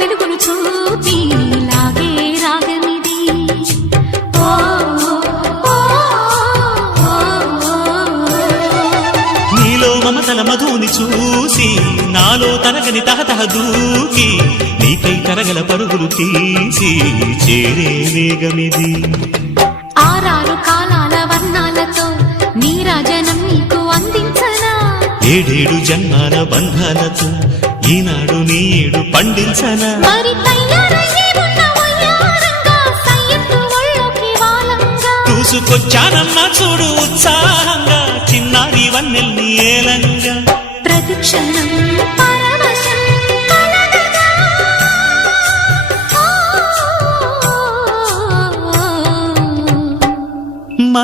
వెలుగును చూపి లాగే రాగమిది. నీలో మమతల మధుని చూసి నాలో తరగని తహతహ దూకి నీకై తరగల పరుగులు తీసి చేరే వేగమిది. ఆరారు కాలాల వర్ణాలతో నీరాజనం నీకు అందించనా, ఏడేడు జన్మాల బంధాలతో ఈనాడు నీడు పండించనా. మరి తయారయ్యే ఉన్న వయ్యారంగా సయ్యత్తు ఒళ్ళోకి వాలంగా చూసుకొచ్చానమ్మా చూడు ఉత్సాహంగా చిన్నారి వన్నెల్ని ఏలంగా. ప్రతిక్షణం